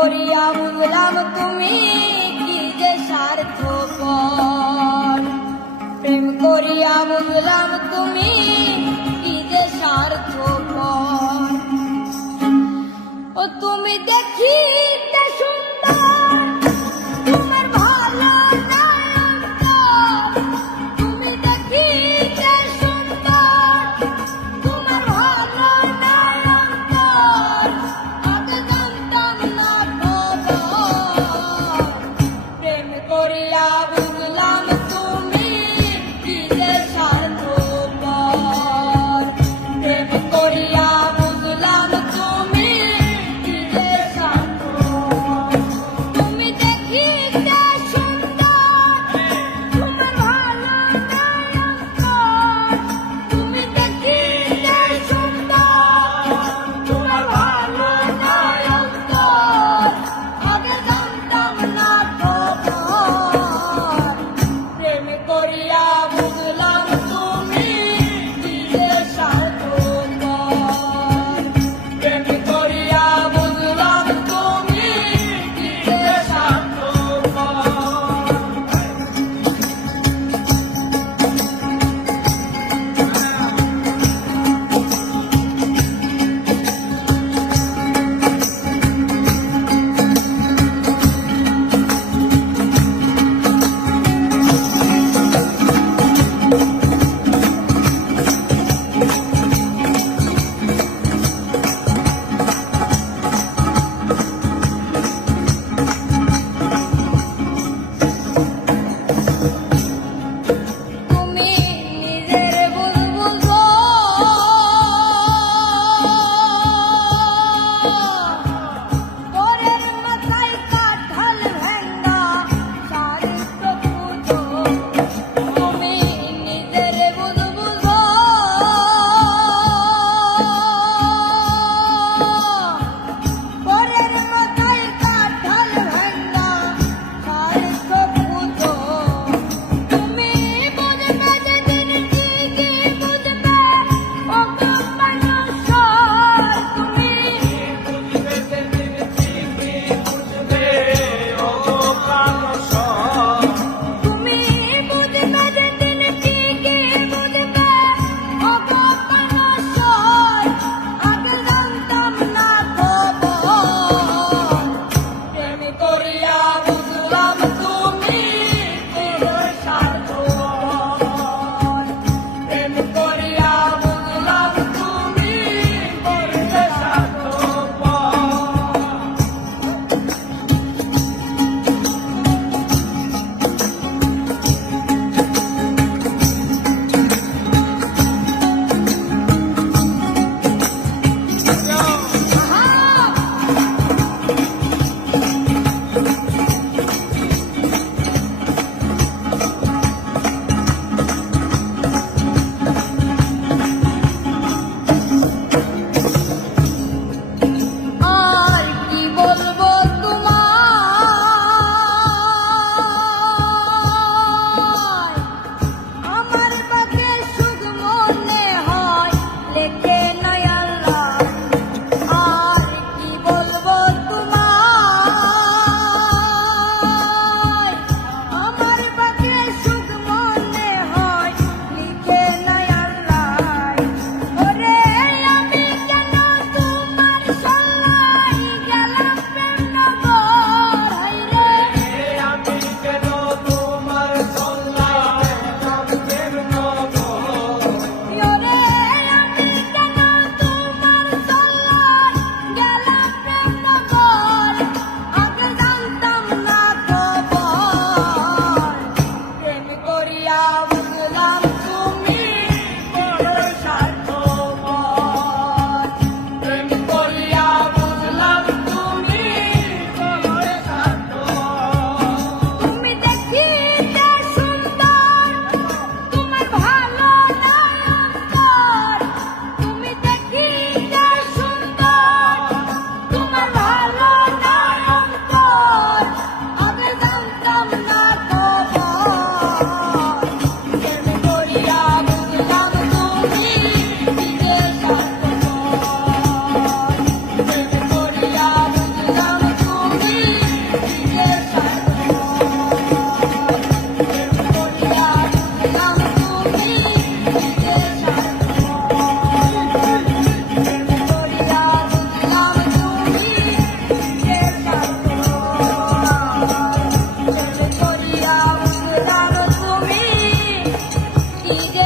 করিয়া বুঝলাম তুমি কি যে স্বার্থপর, প্রেম করিয়া বুঝলাম তুমি কি যে স্বার্থপর। ও তুমি দেখিতে সুন্দর, তোমার ভালো তুমি দেখিতে সুন্দর, তোমার ভালো আগে জানতাম না খবর, প্রেম করিয়া বুঝলাম তুমি কি যে স্বার্থপর, প্রেম করিয়া বুঝলাম তুমি কি যে স্বার্থপর। তুমি দেখিতে সুন্দর, তোমার ভালো তুমি দেখিতে সুন্দর, তোমার ভালো আগে জানতাম না খবর, প্রেম করিয়া বুঝলাম তুমি কি যে স্বার্থপর, প্রেম করিয়া বুঝলাম তুমি কি যে স্বার্থপর। তুমি নিজের ভুল বুঝো, পরের মাথায় কাঁঠাল ভেঙ্গা চারিত্র খুঁজো। তুমি নিজের ভুল বুঝো, পরের মাথায় কাঁঠাল ভেঙ্গা চারিত্র খুঁজো। তুমি বুঝবে যেদিন ঠিকই বুঝবে ও গো মানুষ, তুমি বুঝবে যেদিন ঠিকই বুঝবে ও গো মানুষ, তুমি বুঝবে যেদিন ঠিকই বুঝবে ও গো মানুষ, আগে জানতাম না খবর, প্রেম করিয়া বুঝলাম তুমি কি যে স্বার্থপর, প্রেম করিয়া বুঝলাম তুমি কি যে স্বার্থপর। আর কি বলবো তোমায়, আমার বাকে সুখ মনে হয় লেখে নাই আল্লাহ। আর কি বলবো তোমায়, আমার বাকে সুখ মনে হয় লিখে নাই আল্লাহ। ওরে আমি কেন তোমার সল্লাই গেলাম প্রেম নগর, হায়রে আমি কেন তোমার সল্লাই গেলাম প্রেম নগর, ওরে আমি কেন তোমার সল্লাই গেলাম প্রেম নগর, আগে জানতাম না খবর, প্রেম করিয়া বুঝলাম তুমি বড় স্বার্থপর, প্রেম করিয়া বুঝলাম তুমি বড় স্বার্থপর। তুমি দেখিতে সুন্দর, তোমার ভালো তুমি দেখিতে সুন্দর, তোমার ভালো আগে জানতাম না খবর, কি যে